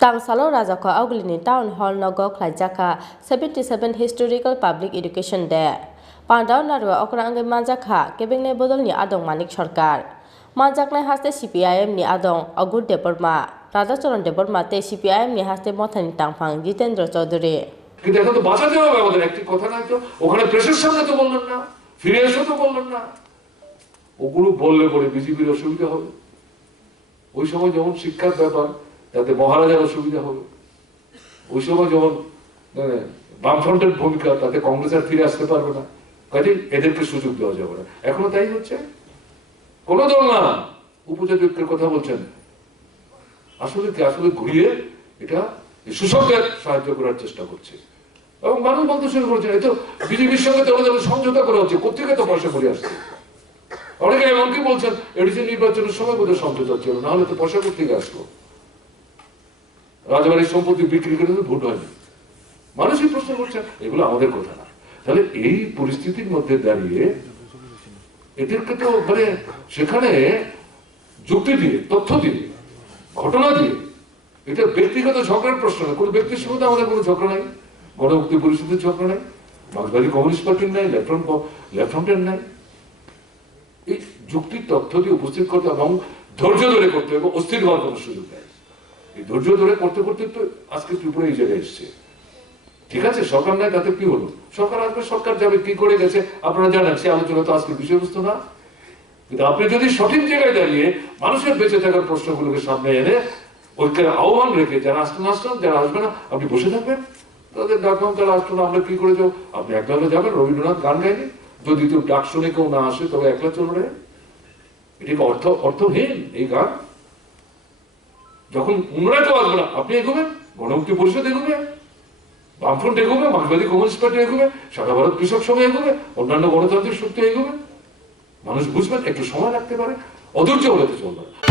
Tangsalo Rajako Auglini Town Hall Nogo Klajaka 77 Historical Public Education Day. Pandau Narua Okrange Manjaka, Kebengne Bodol ni Adong Manik Sarkar. Manjaknai haste CPIM ni Adong Agur Deporma. Radhacharan Deporma te CPIM ni haste Mothani Tangphang Jitendra Chaudhary. কিন্তু এখন তো বাঁচাতে হবে আমাদের একটি কথা নাই তো ওখানে প্রেসের সামনে তো বললেন না ফিরে এসে তো বললেন না ওগুলো বললে পরে বিজেপির অসুবিধা হবে ওই সময় যেমন শিক্ষার ব্যাপার তাতে মহারাজার অসুবিধা হবে ওই সময় যেমন বামফ্রন্টের ভূমিকা তাতে কংগ্রেস আর ফিরে আসতে পারবে না কাজে এদেরকে সুযোগ দেওয়া যাবে না এখনো তাই হচ্ছে কোন দল না উপজাতিদের কথা বলছেন আসলে ঘুরিয়ে এটা সুশাসনের সাহায্য করার চেষ্টা করছে এবং মানুষ বলতে শুরু করছে এই তো বিজেপির সঙ্গে দলের সমঝোতা করা হচ্ছে কোথেকে তো পয়সা করে আসছে অনেকে এমনকি বলছেন এডিসি নির্বাচনের সময় বোধহয় সমঝোতা ছিল না হলে তো পয়সা কোথেকে আসলো রাজবাড়ির সম্পত্তি বিক্রি করে তো ভোট হয়নি মানুষই প্রশ্ন করছেন এগুলো আমাদের কথা না তাহলে এই পরিস্থিতির মধ্যে দাঁড়িয়ে এদেরকে তো মানে সেখানে যুক্তি দিয়ে তথ্য দিয়ে ঘটনা দিয়ে এটা ব্যক্তিগত ঝগড়ার প্রশ্ন না কোনো ব্যক্তির সঙ্গে আমাদের কোনো ঝগড়া নাই গণমুক্তি পরিষদের ঝগড়া নাই বাংলাদেশ কমিউনিস্ট পার্টির নাই লেফট্রন্টের নাই এই যুক্তির তথ্য দিয়ে উপস্থিত করতে এবং ধৈর্য ধরে করতে হবে অস্থির হওয়ার কোনো সুযোগ নেই এই ধৈর্য ধরে করতে করতে তো আজকে ত্রিপুরা এই জায়গায় এসছে ঠিক আছে সরকার নাই তাতে কি হলো সরকার আসবে সরকার যাবে কি করে গেছে আপনারা জানেন সে আলোচনা তো আজকে বিষয়বস্তু না কিন্তু আপনি যদি সঠিক জায়গায় দাঁড়িয়ে মানুষের বেঁচে থাকার প্রশ্নগুলোকে সামনে এনে ঐক্যের আহ্বান রেখে যারা আসতেন যারা আসবে না আপনি বসে থাকবেন তাদের ডাকলাম তারা আসতো না আমরা কি করে যাবো আপনি একলা হলে যাবেন রবীন্দ্রনাথ গান গাইনি যদি কেউ ডাক শুনে কেউ না আসে তবে একলা চলবে এটি অর্থহীন এই গান যখন অন্যরা কেউ আসবে না আপনি এগোবেন গণমুক্তি পরিষদ এগোবে বামফ্রন্ট এগোবে মার্ক্সবাদী কমিউনিস্ট পার্টি এগোবে সারা ভারত কৃষক সভা এগোবে অন্যান্য গণতান্ত্রিক শক্তি এগোবে মানুষ বুঝবেন একটু সময় লাগতে পারে অধৈর্য হলে তো চলবে